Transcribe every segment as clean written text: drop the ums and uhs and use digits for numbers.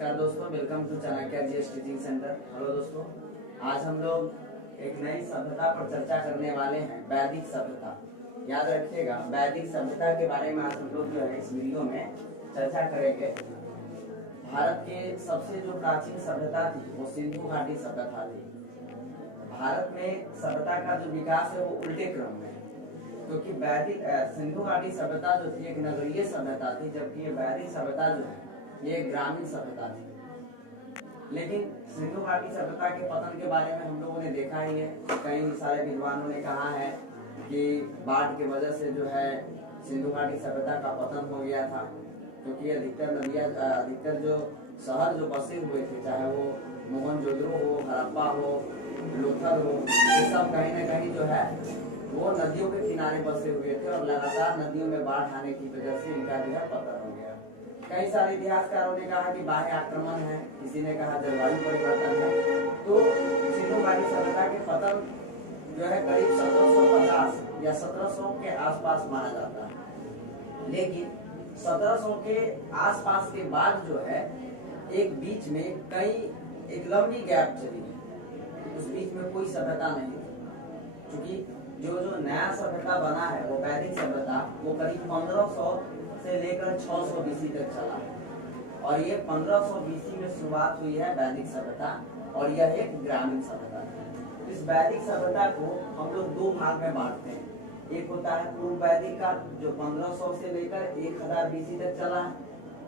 नमस्कार दोस्तों, welcome to Chanakya GS teaching centre. Hello दोस्तों, आज हम लोग एक नई सभ्यता पर चर्चा करने वाले हैं, वैदिक सभ्यता। याद रखिएगा, वैदिक सभ्यता के बारे में आज हम लोग जो है इस वीडियो में चर्चा करेंगे। भारत के सबसे जो प्राचीन सभ्यता थी वो सिंधु घाटी सभ्यता थी। भारत में सभ्यता का जो विकास है वो उल्टे क्रम में, क्योंकि वैदिक सिंधु घाटी सभ्यता जो थी एक नगरीय सभ्यता थी, जबकि ये वैदिक सभ्यता जो है ये ग्रामीण सभ्यता थी। लेकिन सिंधु घाटी सभ्यता के पतन के बारे में हम लोगों ने देखा ही है। कई सारे विद्वानों ने कहा है कि बाढ़ की वजह से जो है सिंधु घाटी सभ्यता का पतन हो गया था, क्योंकि अधिकतर नदियां, अधिकतर जो शहर जो बसे हुए थे, चाहे वो मोहनजोदड़ो हो, हड़प्पा हो, लोथल हो, ये सब कहीं न कहीं जो है वो नदियों के किनारे बसे हुए थे और लगातार नदियों में बाढ़ आने की वजह से इनका जो है पतन हो गया। कई सारे इतिहासकारों ने कहा कि बाह्य आक्रमण है, किसी ने कहा जलवायु परिवर्तन है। तो सिंधु घाटी सभ्यता के पतन जो है करीब 1750 या 1700 के आसपास माना जाता है। लेकिन 1700 के आसपास के बाद जो है एक बीच में एक लंबी गैप चली गई। उस बीच में कोई सभ्यता नहीं थी, क्योंकि जो नया सभ्यता बना है वो वैदिक सभ्यता, वो करीब 1500 से लेकर 600 बीसी तक चला है। और ये 1500 बीसी में शुरुआत हुई है वैदिक सभ्यता, और यह एक ग्रामीण सभ्यता है। इस वैदिक सभ्यता को हम लोग दो भाग में बांटते हैं। एक होता है पूर्व वैदिक काल, जो 1500 से लेकर 1000 बीसी तक चला है,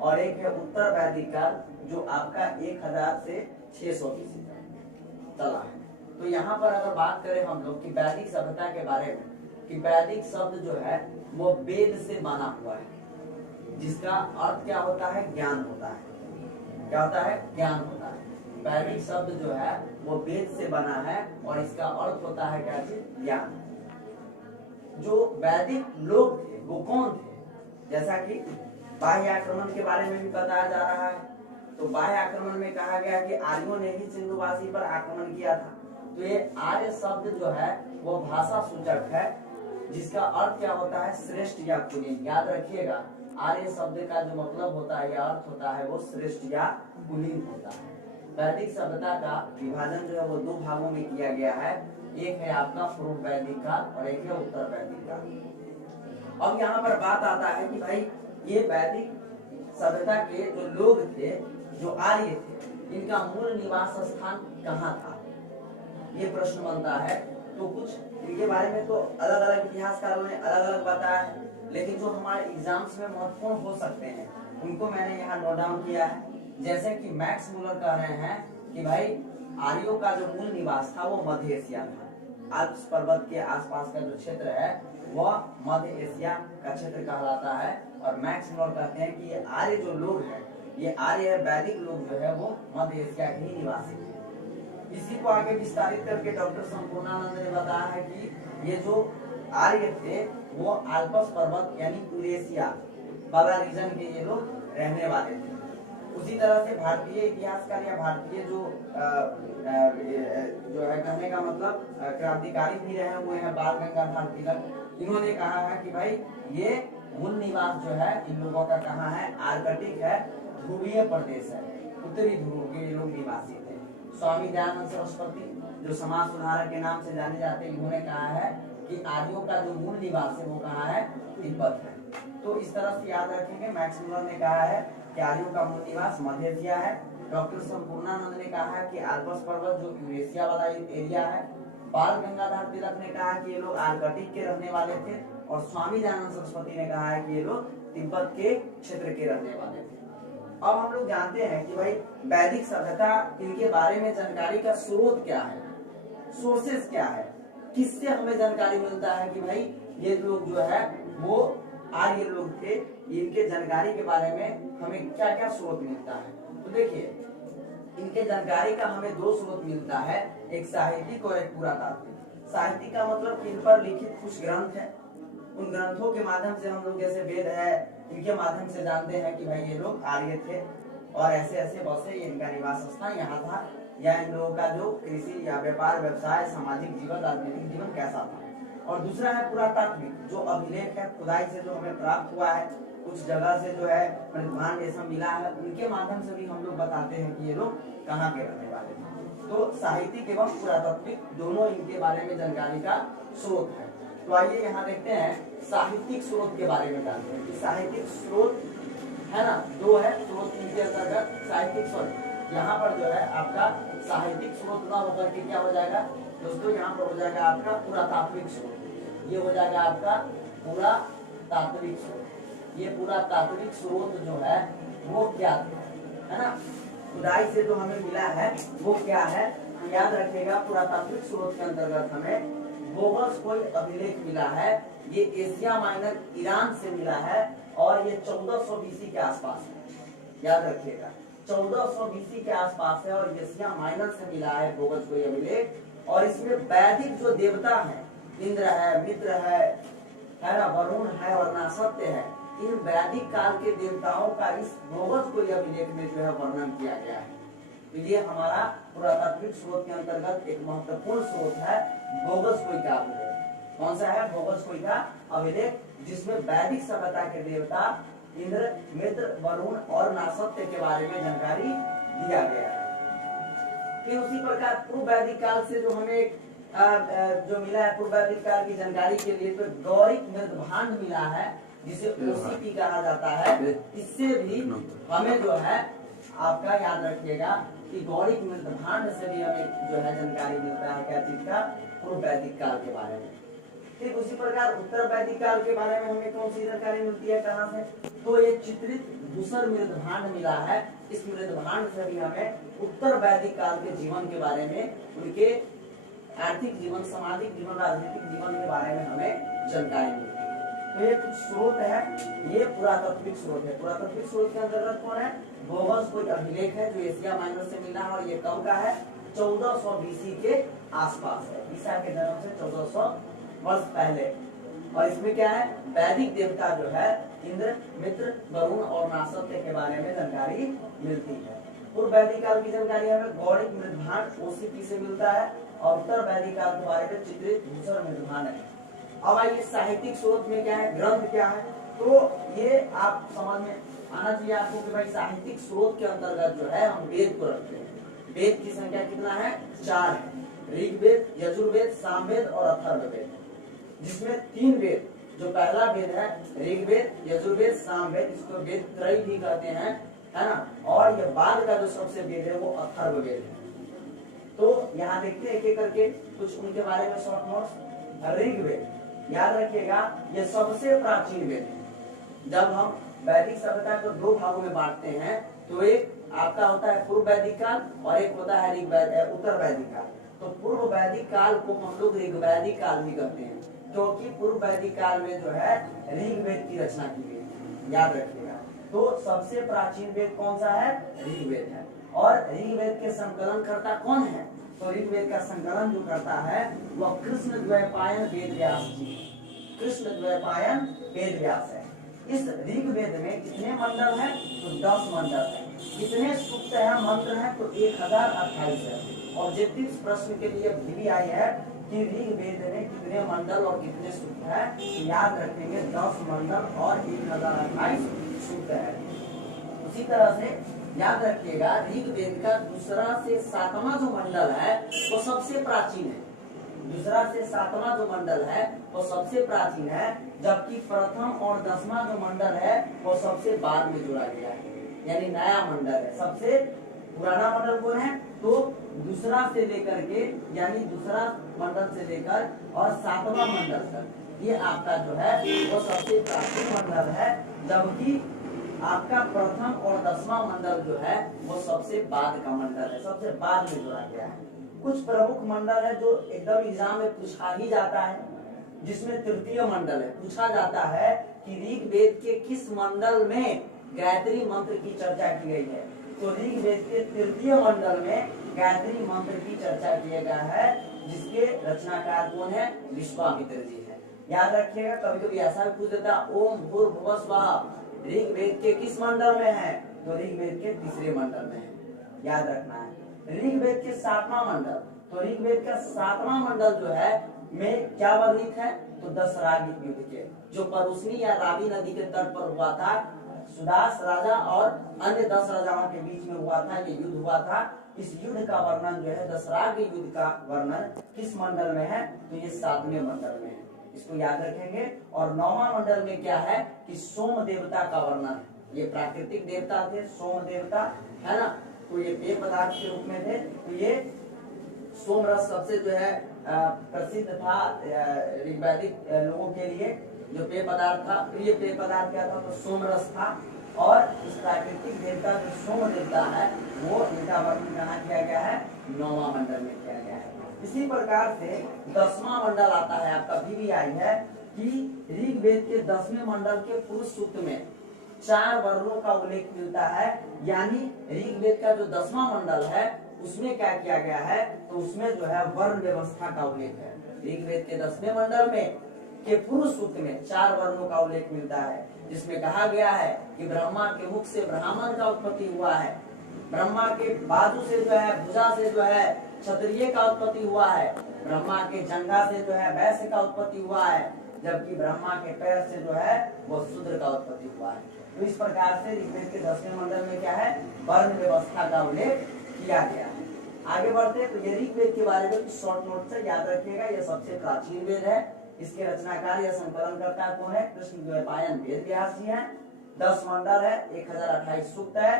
और एक है उत्तर वैदिक काल, जो आपका 1000 से 600 बीसी तक चला है। तो यहाँ पर अगर बात करें हम लोग की वैदिक सभ्यता के बारे में, कि वैदिक शब्द जो है वो वेद से बना हुआ है, जिसका अर्थ क्या होता है? ज्ञान होता है। क्या होता है? ज्ञान होता है। वैदिक शब्द जो है वो वेद से बना है और इसका अर्थ होता है क्या चीज? ज्ञान। जो वैदिक लोग थे वो कौन थे? जैसा कि बाह्य आक्रमण के बारे में भी बताया जा रहा है, तो बाह्य आक्रमण में कहा गया कि आर्यों ने ही सिंधुवासी पर आक्रमण किया था। तो ये आर्य शब्द जो है वो भाषा सूचक है, जिसका अर्थ क्या होता है? श्रेष्ठ या कुलीन। याद रखिएगा, आर्य शब्द का जो मतलब होता है या अर्थ होता है वो श्रेष्ठ या कुलीन होता है। वैदिक सभ्यता का विभाजन जो है वो दो भागों में किया गया है। एक है आपका पूर्व वैदिक काल और एक है उत्तर वैदिक काल। अब यहाँ पर बात आता है कि भाई ये वैदिक सभ्यता के जो लोग थे, जो आर्य थे, इनका मूल निवास स्थान कहाँ था? ये प्रश्न बनता है। तो कुछ इनके बारे में तो अलग अलग इतिहासकारों ने अलग अलग बताया है, लेकिन जो हमारे एग्जाम्स में महत्वपूर्ण हो सकते हैं उनको मैंने यहाँ नोट डाउन किया है। जैसे कि मैक्स मुलर कह रहे हैं कि भाई आर्यों का जो मूल निवास था वो मध्य एशिया था। आल्प्स पर्वत के आसपास का जो क्षेत्र है वह मध्य एशिया का क्षेत्र कहलाता है। और मैक्स मुलर कहते हैं कि ये आर्य जो लोग हैं, ये आर्य वैदिक लोग जो है वो मध्य एशिया के ही निवासी थे। इसी को आगे विस्तारित करके डॉक्टर संपूर्णानंद ने बताया है कि ये जो आर्य थे वो आल्प्स पर्वत यानी यूरेशिया वाला रीजन के ये लोग रहने वाले थे। उसी तरह से भारतीय इतिहासकार या भारतीय जो है कहने का मतलब क्रांतिकारी भी रहे हुए हैं बाल गंगाधर तिलक, इन्होंने कहा है कि भाई ये मूल निवास जो है इन लोगों का कहाँ है? आर्कटिक है, ध्रुवीय प्रदेश है, उत्तरी ध्रुव के ये लोग निवासी थे। स्वामी दयानंद सरस्वती जो समाज सुधारक के नाम से जाने जाते हैं, इन्होंने कहा है कि आर्यों का जो मूल निवास है वो कहाँ है? तिब्बत है। तो इस तरह से याद रखेंगे। मैक्स मुलर ने कहा है कि आर्यों का मूल निवास मध्य एशिया है। डॉक्टर संपूर्णानंद ने कहा है कि आल्प्स पर्वत जो यूरेशिया वाला एरिया है। बाल गंगाधर तिलक ने कहा कि ये लोग आर्कटिक के रहने वाले थे, और स्वामी दयानंद सरस्वती ने कहा है कि ये लोग तिब्बत के क्षेत्र के रहने वाले थे। अब हम लोग जानते हैं कि भाई वैदिक सभ्यता, इनके बारे में जानकारी का स्रोत क्या है, सोर्सेस क्या है, किससे हमें जानकारी मिलता है कि भाई ये लोग जो है वो आर्य लोग थे। इनके जानकारी के बारे में हमें क्या क्या स्रोत मिलता है? तो देखिए, इनके जानकारी का हमें दो स्रोत मिलता है, एक साहित्यिक और एक पुरातात्विक। साहित्यिक का मतलब इन पर लिखित कुछ ग्रंथ है, उन ग्रंथों के माध्यम से हम लोग, जैसे वेद है, इनके माध्यम से जानते हैं कि भाई ये लोग आर्य थे और ऐसे ऐसे बसे, इनका निवास स्थान यहाँ था, या इन लोगों का जो कृषि या व्यापार व्यवसाय, सामाजिक जीवन, राजनीतिक जीवन कैसा था। और दूसरा है पुरातात्विक, जो अभिलेख है, खुदाई से जो हमें प्राप्त हुआ है कुछ जगह से जो है प्रतिभान रेशम मिला है, उनके माध्यम से भी हम लोग बताते हैं कि ये लोग कहाँ के रहने वाले हैं। तो साहित्यिक एवं पुरातात्विक दोनों इनके बारे में जानकारी का स्रोत है। तो आइए यहाँ देखते हैं साहित्यिक स्रोत के बारे में जानते हैं कि साहित्यिक स्रोत है ना, दो है स्रोत इनके अंतर्गत साहित्यिक स्रोत। यहाँ पर जो है आपका साहित्यिक स्रोत ना होकर के क्या हो जाएगा दोस्तों, यहाँ पर हो जाएगा आपका पुरातात्विक स्रोत। ये हो जाएगा आपका पुरातात्विक स्रोत। ये पुरातात्विक स्रोत जो है वो क्या है ना, खुदाई से जो हमें मिला है वो क्या है, याद रखिएगा पुरातात्विक स्रोत के अंतर्गत हमें बोगस कोई अभिलेख मिला है। ये एशिया माइनर ईरान से मिला है और ये 1400 BC के आसपास है। याद रखिएगा 1400 BC के आसपास है और एशिया माइनर से मिला है बोगस कोई अभिलेख। और इसमें वैदिक जो देवता है, इंद्र है, मित्र है ना, वरुण है और नासत्य है, इन वैदिक काल के देवताओं का इस बोगस कोई अभिलेख में जो है वर्णन किया गया है। तो ये हमारा पुरातात्विक स्रोत के अंतर्गत एक महत्वपूर्ण स्रोत है बोगस कोई का अभिलेख। कौन सा है? बोगस कोई का अभिलेख, जिसमें वैदिक सभ्यता के देवता इंद्र, मित्र, वरुण और नासत्य के बारे में जानकारी दिया गया है। फिर उसी प्रकार पूर्व वैदिक काल से जो हमें जो मिला है पूर्व वैदिक काल की जानकारी के लिए, तो गौरिक मृदभांड मिला है जिसे ओसीपी कहा जाता है। इससे भी हमें जो है आपका याद रखिएगा कि गौरिक मृदभांड से भी हमें जो है जानकारी मिलता है क्या चीज का, पूर्व वैदिक काल के बारे में। ठीक उसी प्रकार उत्तर वैदिक काल के बारे में हमें कौन सी जानकारी मिलती है, कहाँ से? तो ये चित्रित दूसर मृदभांड मिला है। इस मृदभांड से भी हमें उत्तर वैदिक काल के जीवन के बारे में, उनके आर्थिक जीवन, सामाजिक जीवन, राजनीतिक जीवन के बारे में हमें जानकारी मिलती है। तो ये कुछ स्रोत है, ये पुरातात्विक स्रोत है। पुरातात्विक स्रोत के अंतर्गत कौन है? बोगस कोई अभिलेख है जो एशिया माइनर से मिला है और ये कब का है? 1400 BC के आसपास है। ईसा के जन्म से 1400 वर्ष पहले। और इसमें क्या है? वैदिक देवता जो है इंद्र, मित्र, वरुण और नासत्य के बारे में जानकारी मिलती है। पूर्व वैदिक काल की जानकारी हमें गौरिक मृदभांड ओसीपी से मिलता है और उत्तर वैदिक काल के बारे में चित्रित दूसर मृदभांड है। अब आइए साहित्यिक स्रोत में क्या है, ग्रंथ क्या है, तो ये आप समझ में आना चाहिए आपको कि भाई साहित्यिक स्रोत के अंतर्गत जो है हम वेद को रखते हैं। वेद की संख्या कितना है? 4 है। ऋग्वेद, यजुर्वेद, सामवेद और अथर्ववेद, जिसमें 3 वेद, जो पहला वेद है ऋग्वेद, यजुर्वेद, सामवेद, इसको वेद त्रय भी कहते हैं, है ना। और ये बाद का जो सबसे वेद है वो अथर्ववेद है। तो यहाँ देखते हैं एक एक करके कुछ उनके बारे में शॉर्ट नोट्स। ऋग्वेद याद रखिएगा ये सबसे प्राचीन वेद है। जब हम वैदिक सभ्यता को 2 भागों में बांटते हैं तो एक आपका होता है पूर्व वैदिक काल और एक होता है उत्तर वैदिक काल। तो पूर्व वैदिक काल को हम लोग ऋग्वैदिक काल भी कहते हैं, क्योंकि पूर्व वैदिक काल में जो है ऋग्वेद की रचना की गई। याद रखिएगा। तो सबसे प्राचीन वेद कौन सा है? ऋग्वेद है। और ऋग्वेद के संकलन करता कौन है? तो ऋग्वेद का संकलन जो करता है वह कृष्णद्वैपायन वेद व्यास जी। कृष्णद्वैपायन वेद व्यास है। इस ऋग्वेद में कितने मंडल हैं? तो 10 मंडल है। कितने सूक्त है, मंत्र है? तो 1028 है। ऑब्जेक्टिव प्रश्न के लिए भी आई है कि ऋग्वेद में कितने मंडल और कितने सूक्त है, तो याद रखेंगे 10 मंडल और 1028 सूक्त है। उसी तरह से याद रखिएगा ऋग्वेद का दूसरा से 7वां जो मंडल है वो सबसे प्राचीन है। दूसरा से 7वां जो मंडल है वो सबसे प्राचीन है, जबकि प्रथम और 10वां जो मंडल है वो सबसे बाद में जोड़ा गया है, यानी नया मंडल है। सबसे पुराना मंडल कौन है? तो दूसरा से लेकर के, यानी दूसरा मंडल से लेकर और 7वां मंडल तक ये आपका जो है वो सबसे प्राचीन मंडल है, जबकि आपका प्रथम और 10वां मंडल जो है वो सबसे बाद का मंडल है, सबसे बाद में जोड़ा गया है। कुछ प्रमुख मंडल है जो एकदम एग्जाम में पूछा ही जाता है, जिसमें तृतीय मंडल है। पूछा जाता है कि ऋग्वेद के किस मंडल में गायत्री मंत्र की चर्चा की गई है? तो ऋग्वेद के तृतीय मंडल में गायत्री मंत्र की चर्चा किया गया है, जिसके रचनाकार कौन है? विश्वामित्र जी है। याद रखिएगा, कभी कभी ऐसा भी पूछ देता ओम भूर्भुवः स्वः ऋग्वेद के किस मंडल में है? तो ऋग्वेद के तीसरे मंडल में है, याद रखना है। ऋग्वेद के 7वां मंडल, तो ऋग्वेद का 7वां मंडल जो है में क्या वर्णित है? तो दशराग युद्ध के, जो परुष्णी या रावी नदी के तट पर हुआ था, सुदास राजा और अन्य 10 राजाओं के बीच में हुआ था, ये युद्ध हुआ था। इस युद्ध का वर्णन जो है, दशराग युद्ध का वर्णन किस मंडल में है? तो ये 7वें मंडल में है, इसको याद रखेंगे। और 9वां मंडल में क्या है कि सोम देवता का वर्णन है। ये प्राकृतिक देवता थे, सोम देवता, है ना। तो ये पेय पदार्थ के रूप में थे। तो ये सोम रस सबसे जो है प्रसिद्ध था ऋग्वैदिक लोगों के लिए। जो पेय पदार्थ था, प्रिय पेय पदार्थ क्या था? तो सोम रस था। और इस प्राकृतिक देवता जो सोम देवता है, वो इनका वर्णन कहाँ किया गया है? 9वां मंडल में किया गया है। इसी प्रकार से 10वां मंडल आता है आपका VVI है कि ऋग्वेद के 10वें मंडल के पुरुष सूक्त में 4 वर्णों का उल्लेख मिलता है। यानी ऋग्वेद का जो 10वां मंडल है उसमें क्या किया गया है? तो उसमें जो है वर्ण व्यवस्था का उल्लेख है। ऋग्वेद के 10वें मंडल में के पुरुष सूक्त में 4 वर्णों का उल्लेख मिलता है, जिसमें कहा गया है कि ब्रह्मा के मुख से ब्राह्मण का उत्पत्ति हुआ है, ब्रह्मा के बाजू से जो है, भुजा से जो है क्षत्रिय का उत्पत्ति हुआ है, ब्रह्मा के जंघा से जो है वैश्य का उत्पत्ति हुआ है, जबकि ब्रह्मा के पैर से जो है वो शूद्र का उत्पत्ति हुआ है। तो इस प्रकार से ऋग्वेद के 10वें मंडल में क्या है? वर्ण व्यवस्था का उल्लेख किया गया है। आगे बढ़ते तो ये ऋग्वेद के बारे में शॉर्ट नोट से याद रखिएगा। यह सबसे प्राचीन वेद है। इसके रचनाकार या संकलन करता कौन है? कृष्णद्वैपायन वेद व्यास जी हैं। 10 मंडल है, 1028 सूक्त है।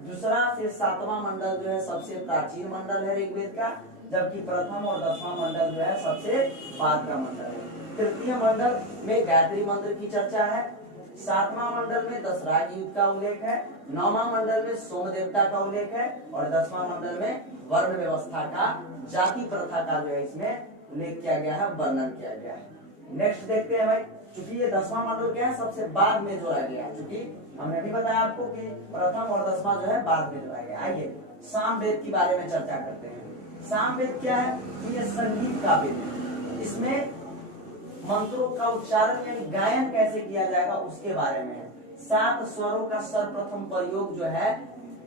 दूसरा से 7वां मंडल जो है सबसे प्राचीन मंडल है ऋग्वेद का, जबकि प्रथम और 10वां मंडल जो है सबसे बाद का मंडल है। तृतीय मंडल में गायत्री मंत्र की चर्चा है। 7वां मंडल में दशराग युद्ध का उल्लेख है। 9वां मंडल में सोम देवता का उल्लेख है। और 10वां मंडल में वर्ण व्यवस्था का, जाति प्रथा का जो है इसमें उल्लेख किया गया है, वर्णन किया गया है। नेक्स्ट देखते हैं भाई। चूंकि ये 10वां मंडल क्या है? सबसे बाद में जोड़ा गया। चूंकि हमने भी बताया आपको कि प्रथम और 10वां जो है बाद में जोड़ा गया। आइए सामवेद के बारे में चर्चा करते हैं। सामवेद क्या है? ये संगीत का वेद है। इसमें मंत्रों का उच्चारण यानी गायन कैसे किया जाएगा उसके बारे में है। 7 स्वरों का सर्वप्रथम प्रयोग जो है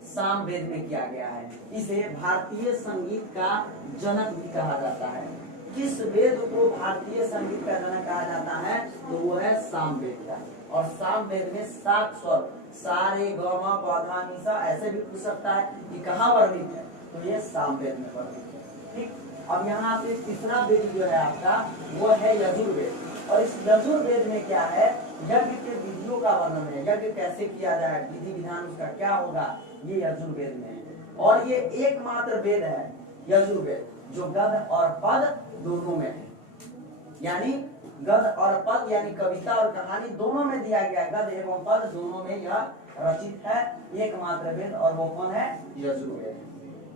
सामवेद में किया गया है। इसे भारतीय संगीत का जनक भी कहा जाता है। किस वेद को भारतीय संगीत का जनक कहा जाता है? तो वो है सामवेद का। और सामवेद में 7 स्वर, सा रे ग म प ध नि सा, ऐसे भी पूछ सकता है कि कहाँ वर्णित है? तो ये सामवेद में वर्णित है। ठीक, अब यहाँ से तीसरा वेद जो है आपका वो है यजुर्वेद। और इस यजुर्वेद में क्या है? यज्ञ के विधियों का वर्णन है। यज्ञ कैसे किया जाए, विधि विधान उसका क्या होगा, ये यजुर्वेद में है। और ये एकमात्र वेद है यजुर्वेद जो गद्य और पद दोनों में है। यानी गद्य और पद यानी कविता और कहानी दोनों में दिया गया। गद्य एवं पद दोनों में यह रचित है, एकमात्र वेद। और वो कौन है? यजुर्वेद।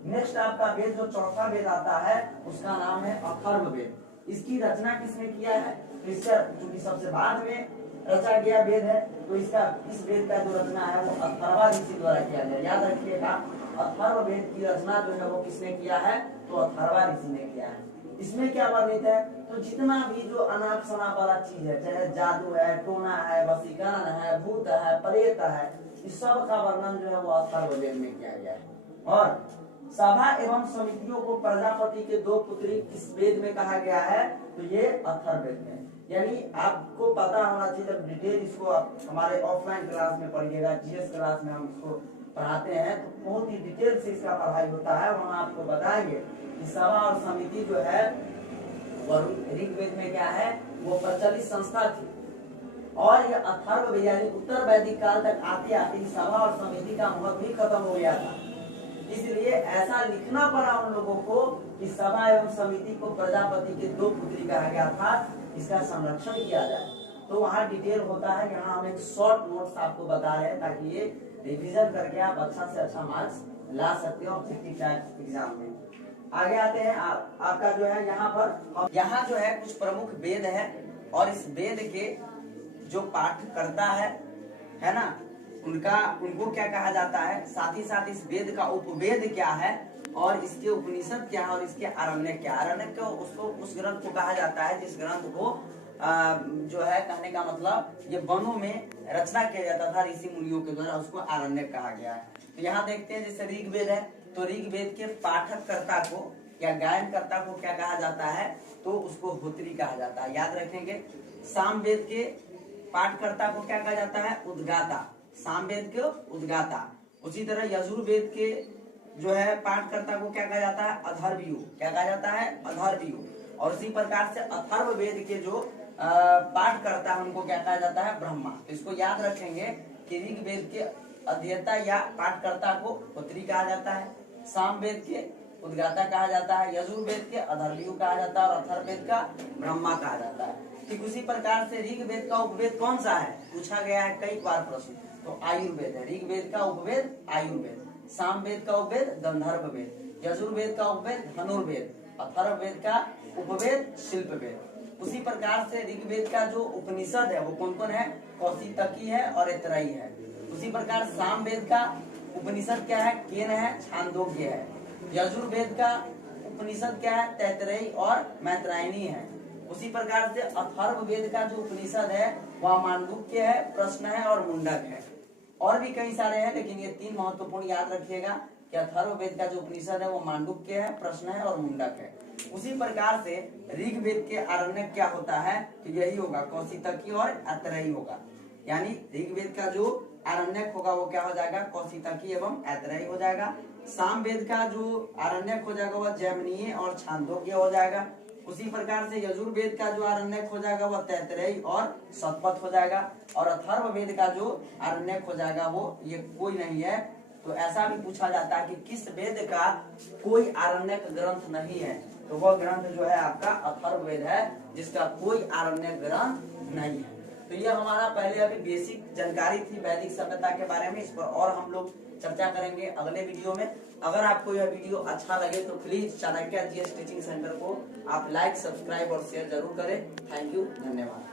नेक्स्ट आपका वेद जो चौथा वेद आता है उसका नाम है अथर्ववेद। इसकी रचना किसने किया है? क्योंकि सबसे बाद में रचा गया वेद है, तो इस वेद का जो रचना है वो अथर्वा ऋषि द्वारा किया गया। याद रखिएगा, अथर्ववेद की रचना जो है वो किसने किया है? तो अथर्वा ऋषि ने किया है। इसमें क्या वर्णित है? तो जितना भी जो अनाप शनाप वाला चीज है, चाहे जादू है, टोना है, वशीकरण है, भूत है, प्रेत है, इस सब का वर्णन जो है वो अथर्ववेद में किया गया है। और सभा एवं समितियों को प्रजापति के 2 पुत्री इस वेद में कहा गया है, तो ये अथर्ववेद में। यानी आपको पता होना चाहिए, जब डिटेल इसको आप हमारे ऑफलाइन क्लास में पढ़िएगा, जीएस क्लास में हम इसको पढ़ाते हैं तो बहुत ही डिटेल से इसका पढ़ाई होता है। वहाँ आपको बताएंगे कि सभा और समिति जो है ऋग्वेद में क्या है? वो प्रचलित संस्था थी। और यह अथर्ववेद यानी उत्तर वैदिक काल तक आते आते सभा और समिति का महत्व ही खत्म हो गया था। इसलिए ऐसा लिखना पड़ा उन लोगों को कि सभा एवं समिति को प्रजापति के 2 पुत्री कहा गया था, इसका संरक्षण किया जाए। तो वहाँ डिटेल होता है। यहाँ हम एक शॉर्ट नोट्स आपको बता रहे हैं ताकि ये रिवीजन करके आप अच्छा से अच्छा मार्क्स ला सकते हो ऑब्जेक्टिव टाइप एग्जाम में। आगे आते हैं आपका जो है यहाँ जो है कुछ प्रमुख वेद है। और इस वेद के जो पाठ करता है ना, उनको क्या कहा जाता है? साथ ही साथ इस वेद का उपवेद क्या है और इसके उपनिषद क्या है और इसके आरण्यक क्या है। आरण्यक को उस ग्रंथ को कहा जाता है जिस ग्रंथ को जो है कहने का मतलब ये वनों में रचना किया जाता था ऋषि मुनियों के द्वारा, उसको आरण्यक कहा गया है। तो यहाँ देखते हैं जैसे ऋग्वेद है, तो ऋग्वेद के पाठक कर्ता को या गायनकर्ता को क्या कहा जाता है, तो उसको होत्री कहा जाता है। याद रखेंगे। सामवेद के पाठकर्ता को क्या कहा जाता है, उद्गाता, सामवेद के उद्गाता। उसी तरह यजुर्वेद के जो है पाठकर्ता को क्या कहा जाता है, अथर्वयु, क्या कहा जाता है, अथर्वयु। और उसी प्रकार से अथर्ववेद के जो पाठकर्ता है उनको क्या कहा जाता है, ब्रह्मा। तो इसको याद रखेंगे कि ऋग्वेद के अध्येता या पाठकर्ता को होत्री कहा जाता है, सामवेद के उद्गाता कहा जाता है, यजुर्वेद के अथर्वयु कहा जाता है और अथर्ववेद का ब्रह्मा कहा जाता है। ठीक उसी प्रकार से ऋग्वेद का उपवेद कौन सा है, पूछा गया है कई बार प्रश्न, तो आयुर्वेद है। ऋग्वेद का उपवेद आयुर्वेद, सामवेद का उपवेद गंधर्व वेद, यजुर्वेद का उपवेद धनुर्वेद, अथर्ववेद का उपवेद शिल्पवेद। उसी प्रकार से ऋग्वेद का जो उपनिषद है वो कौन कौन है, कौशितकी है और ऐतरेयी है। उसी प्रकार सामवेद का उपनिषद क्या है, केन है, छांदोग्य है। यजुर्वेद का उपनिषद क्या है, तैतरेयी और मैत्रायणी है। उसी प्रकार से अथर्ववेद का जो उपनिषद है वह मांडुक्य है, प्रश्न है और मुंडक है। और भी कई सारे हैं, लेकिन ये तीन महत्वपूर्ण याद रखिएगा कि अथर्ववेद का जो उपनिषद है वो मांडुक्य है, प्रश्न है और मुंडक है। उसी प्रकार से ऋग्वेद के आरण्यक क्या होता है, तो यही होगा, कौशितकी और ऐतरेयी होगा। यानी ऋग्वेद का जो आरण्यक होगा वो क्या हो जाएगा, कौशितकी एवं ऐतरेयी हो जाएगा। सामवेद का जो आरण्यक हो जाएगा वह जैमिनीय और छांदोग्य हो जाएगा। उसी प्रकार से यजुर्वेद का जो आरण्यक हो जाएगा वह तैतरेयी और शतपथ हो जाएगा। और अथर्ववेद का जो आरण्यक हो जाएगा वो ये कोई नहीं है। तो ऐसा भी पूछा जाता है कि किस वेद का कोई आरण्यक ग्रंथ नहीं है, तो वह ग्रंथ जो है आपका अथर्ववेद है, जिसका कोई आरण्यक ग्रंथ नहीं है। तो ये हमारा पहले अभी बेसिक जानकारी थी वैदिक सभ्यता के बारे में। इस पर और हम लोग चर्चा करेंगे अगले वीडियो में। अगर आपको यह वीडियो अच्छा लगे तो please Chanakya GS teaching centre को आप लाइक, सब्सक्राइब और शेयर जरूर करें। थैंक यू, धन्यवाद।